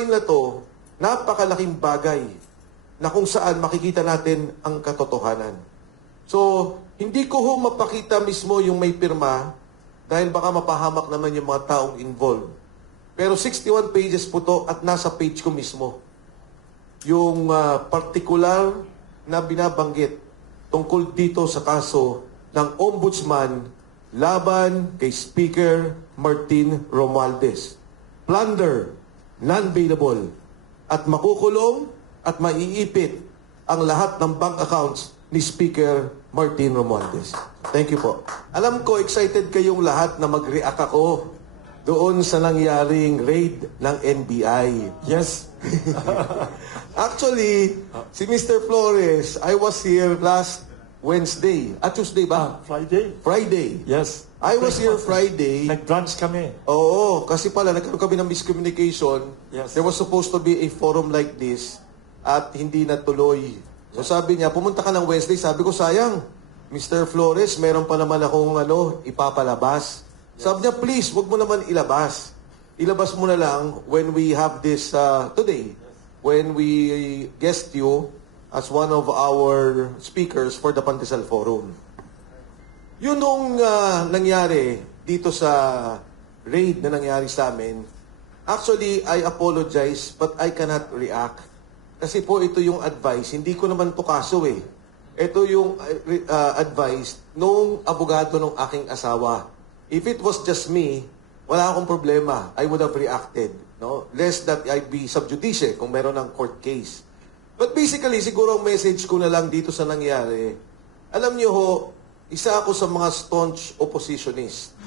file na to, napakalaking bagay na kung saan makikita natin ang katotohanan. So, hindi ko ho mapakita mismo yung may pirma dahil baka mapahamak naman yung mga taong involved. Pero 61 pages po to at nasa page ko mismo. Yung particular na binabanggit tungkol dito sa kaso ng Ombudsman laban kay Speaker Martin Romualdez. Plunder, non-bailable, at makukulong at maiipit ang lahat ng bank accounts ni Speaker Martin Romualdez. Thank you po. Alam ko, excited kayong lahat na mag-react ako doon sa nangyaring raid ng NBI. Yes. Actually, si Mr. Flores, I was here last Wednesday. Tuesday ba? Friday. Friday. Yes. I was here Friday. Nag-brunch kami. Oo, kasi pala nagkaroon kami ng miscommunication. Yes. There was supposed to be a forum like this at hindi natuloy. So sabi niya, pumunta ka ng Wednesday. Sabi ko, sayang, Mr. Flores, meron pa naman akong ipapalabas. Sabi niya, please, wag mo naman ilabas. Ilabas mo na lang when we have this today. When we guest you as one of our speakers for the Pandesal Forum. Yun nung nangyari dito sa raid na nangyari sa amin, actually, I apologize but I cannot react. Kasi po ito yung advice, hindi ko naman to kaso eh. Ito yung advice nung abogado ng aking asawa. If it was just me, wala akong problema. I would have reacted. No? Less that I'd be sub judice kung meron ng court case. But basically, siguro ang message ko na lang dito sa nangyari, alam niyo ho, isa ako sa mga staunch oppositionist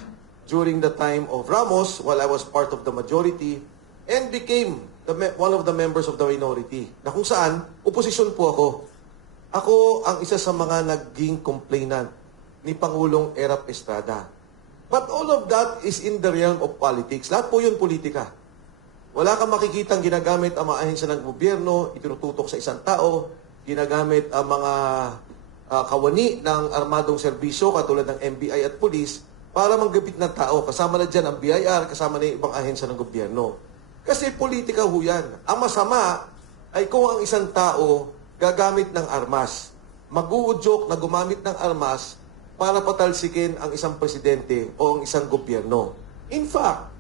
during the time of Ramos while I was part of the majority and became one of the members of the minority. Na kung saan, opposition po ako. Ako ang isa sa mga naging complainant ni Pangulong Erap Estrada. But all of that is in the realm of politics. Lahat po yun politika. Wala kang makikitang ginagamit ang mga ahensya ng gobyerno, itinututok sa isang tao, ginagamit ang mga kawani ng armadong serbisyo katulad ng NBI at police para manggabit ng tao. Kasama na dyan ang BIR, kasama na yung ibang ahensya ng gobyerno. Kasi politika ho yan. Ang masama ay kung ang isang tao gagamit ng armas. Mag-uudyok na gumamit ng armas para patalsikin ang isang presidente o ang isang gobyerno. In fact,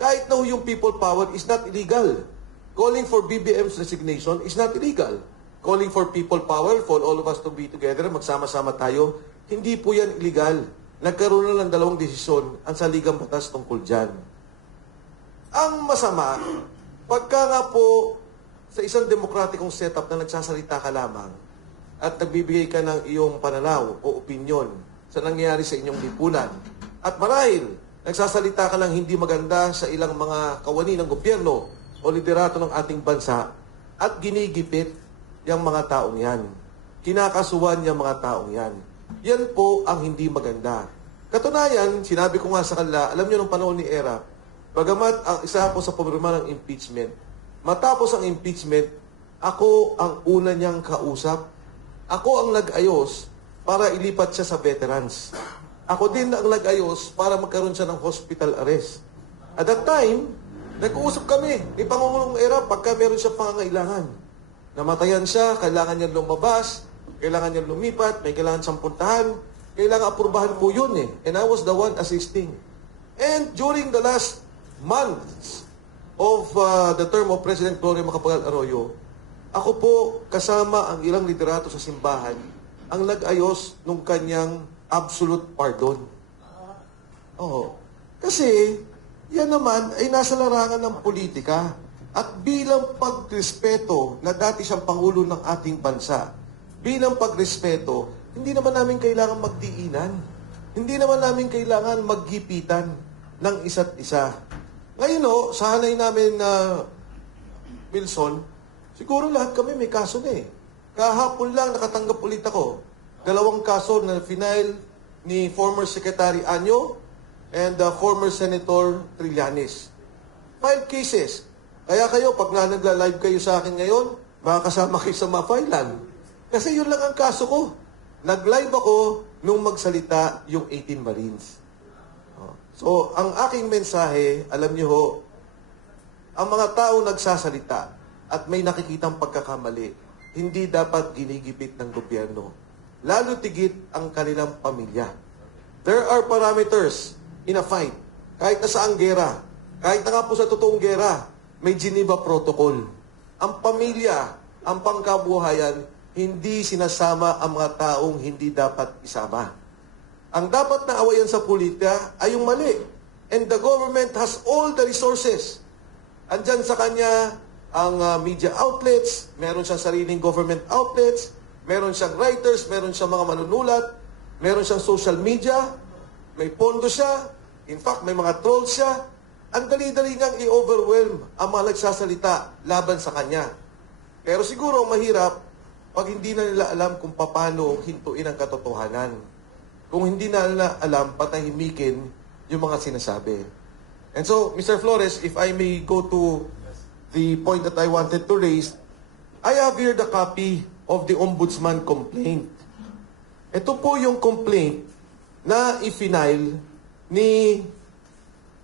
kahit na yung people power is not illegal. Calling for BBM's resignation is not illegal. Calling for people power, for all of us to be together, magsama-sama tayo, hindi po yan illegal. Nagkaroon na ng dalawang desisyon ang saligang batas tungkol dyan. Ang masama, pagka nga po sa isang demokratikong setup na nagsasalita ka lamang at nagbibigay ka ng iyong pananaw o opinyon sa nangyayari sa inyong lipunan at marahil nagsasalita ka lang hindi maganda sa ilang mga kawani ng gobyerno o liderato ng ating bansa at ginigipit yung mga taong yan. Kinakasuhan yung mga taong yan. Yan po ang hindi maganda. Katunayan, sinabi ko nga sa kanila, alam nyo nung panahon ni Erap, bagamat ang isa po sa pumirma ng impeachment, matapos ang impeachment, ako ang una niyang kausap. Ako ang nag-ayos para ilipat siya sa veterans. Ako din ang nag-ayos para magkaroon siya ng hospital arrest. At that time, nag-uusap kami ni Pangulong Erap pagka meron siya pangangailangan. Namatayan siya, kailangan niya lumabas, kailangan niya lumipat, may kailangan siyang puntahan, kailangan apurbahan po yun eh. And I was the one assisting. And during the last months of the term of President Gloria Macapagal Arroyo, ako po kasama ang ilang liderato sa simbahan ang nag-ayos nung kanyang absolute pardon. Oo. Kasi, yan naman ay nasa larangan ng politika. At bilang pagrespeto na dati siyang Pangulo ng ating bansa, bilang pagrespeto, hindi naman namin kailangan magdiinan. Hindi naman namin kailangan maggipitan ng isa't isa. Ngayon sanay namin na Wilson, siguro lahat kami may kaso na eh. Kahapon lang nakatanggap ulit ako. 2 kaso na final ni former Secretary Anyo and former Senator Trillanes. 5 cases. Kaya kayo, pag nagla-live kayo sa akin ngayon, makakasama kayo sa mafailan. Kasi yun lang ang kaso ko. Nag-live ako nung magsalita yung 18 Marines. So, ang aking mensahe, alam niyo ho, ang mga tao nagsasalita at may nakikitang pagkakamali, hindi dapat ginigipit ng gobyerno. Lalo tigit ang kanilang pamilya. There are parameters in a fight. Kahit na sa gera, kahit na nga po sa totoong gera, may Geneva Protocol. Ang pamilya, ang pangkabuhayan, hindi sinasama ang mga taong hindi dapat isama. Ang dapat na awayan sa politika ay yung mali. And the government has all the resources. Andyan sa kanya ang media outlets, meron siyang sariling government outlets, meron siyang writers, meron siyang mga manunulat, meron siyang social media, may pondo siya, in fact, may mga trolls siya. Ang dali-dali niyang i-overwhelm ang mga nagsasalita laban sa kanya. Pero siguro mahirap pag hindi na nila alam kung paano hintuin ang katotohanan. Kung hindi na nila alam, patahimikin yung mga sinasabi. And so, Mr. Flores, if I may go to the point that I wanted to raise, I have here the copy of the Ombudsman complaint. Ito po yung complaint na i-file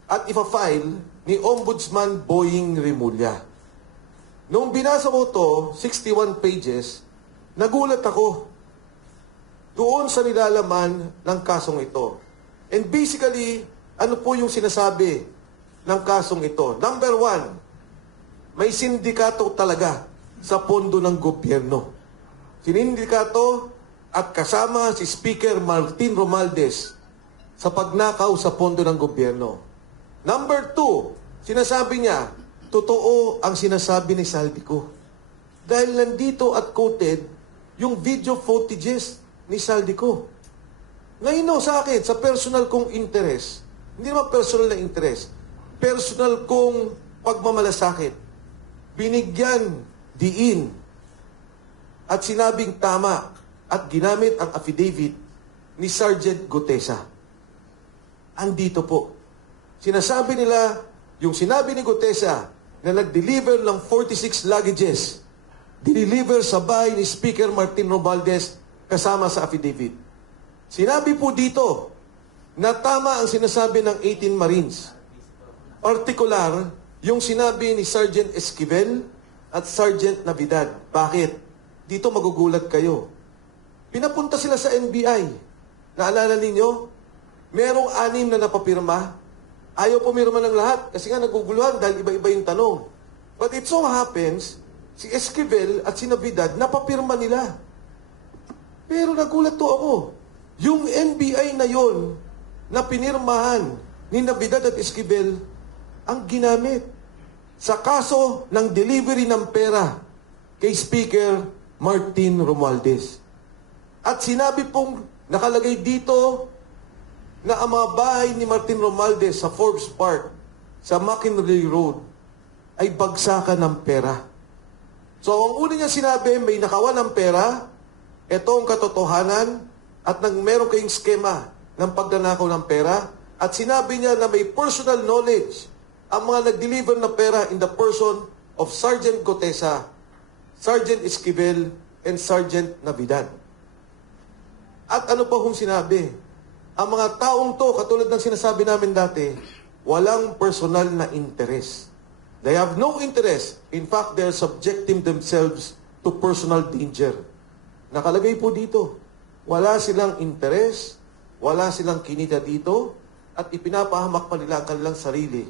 at ipa-file ni Ombudsman Boying Remulla. Nung binasa ko to, 61 pages, nagulat ako doon sa nilalaman ng kasong ito. And basically, ano po yung sinasabi ng kasong ito? Number 1, may sindikato talaga sa pondo ng gobyerno. Sinindikato at kasama si Speaker Martin Romualdez sa pagnakaw sa pondo ng gobyerno. Number 2, sinasabi niya, totoo ang sinasabi ni Saldico. Dahil nandito at quoted yung video footages ni Saldico. Ngayon sa akin, sa personal kong interest, hindi naman personal na interest, personal kong pagmamalasakit, binigyan diin at sinabing tama at ginamit ang affidavit ni Sergeant Gutesa. Andito po. Sinasabi nila, yung sinabi ni Gutesa na nag-deliver ng 46 luggages, dineliver sa bahay ni Speaker Martin Romualdez kasama sa affidavit. Sinabi po dito na tama ang sinasabi ng 18 Marines. Particular, yung sinabi ni Sergeant Esquivel at Sergeant Navidad. Bakit? Dito magugulat kayo. Pinapunta sila sa NBI. Naalala ninyo? Merong 6 na napapirma. Ayaw pumirma ng lahat kasi nga naguguluhan dahil iba-iba yung tanong. But it so happens, si Esquivel at si Navidad, napapirma nila. Pero nagulat to ako. Yung NBI na yon na pinirmahan ni Navidad at Esquivel ang ginamit sa kaso ng delivery ng pera kay Speaker Martin Romualdez. At sinabi pong nakalagay dito na ang mga bahay ni Martin Romualdez sa Forbes Park, sa McKinley Road, ay bagsakan ng pera. So, ang una niya sinabi, may nakawan ng pera, ito ang katotohanan, at nang meron kayong skema ng pagnanakaw ng pera, at sinabi niya na may personal knowledge ang mga nag-deliver na pera in the person of Sergeant Gutesa, Sergeant Esquivel, and Sergeant Navidad. At ano pa kung sinabi? Ang mga taong to, katulad ng sinasabi namin dati, walang personal na interest. They have no interest. In fact, they are subjecting themselves to personal danger. Nakalagay po dito, wala silang interest, wala silang kinita dito, at ipinapahamak pa nila ang kanilang sarili.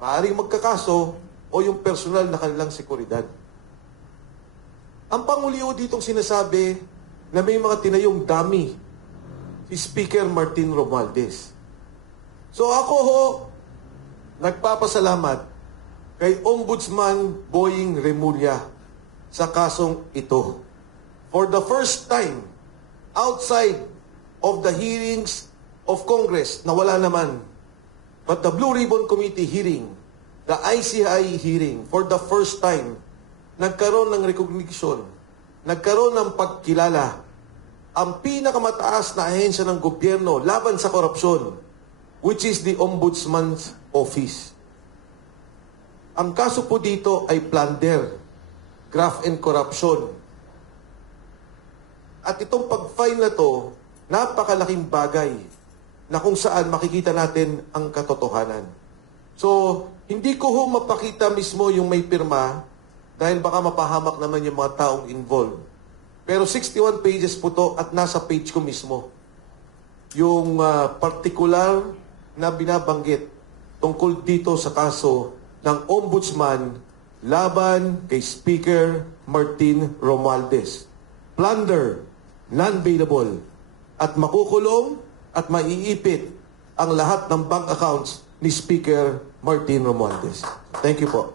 Maaaring magkakaso o yung personal na kanilang seguridad. Ang panguliho ditong sinasabi na may mga tinayong dummy si Speaker Martin Romualdez. So ako nagpapasalamat kay Ombudsman Boying Remulla sa kasong ito. For the first time, outside of the hearings of Congress, na wala naman, but the Blue Ribbon Committee hearing, the ICI hearing, for the first time, nagkaroon ng recognition, nagkaroon ng pagkilala ang pinakamataas na ahensya ng gobyerno laban sa korupsyon, which is the Ombudsman's Office. Ang kaso po dito ay plunder, graft and corruption. At itong pag-file na to, napakalaking bagay na kung saan makikita natin ang katotohanan. So, hindi ko ho mapakita mismo yung may pirma dahil baka mapahamak naman yung mga taong involved. Pero 61 pages po to at nasa page ko mismo. Yung particular na binabanggit tungkol dito sa kaso ng Ombudsman laban kay Speaker Martin Romualdez. Plunder, non-bailable, at makukulong at maiipit ang lahat ng bank accounts ni Speaker Martin Romualdez. Thank you po.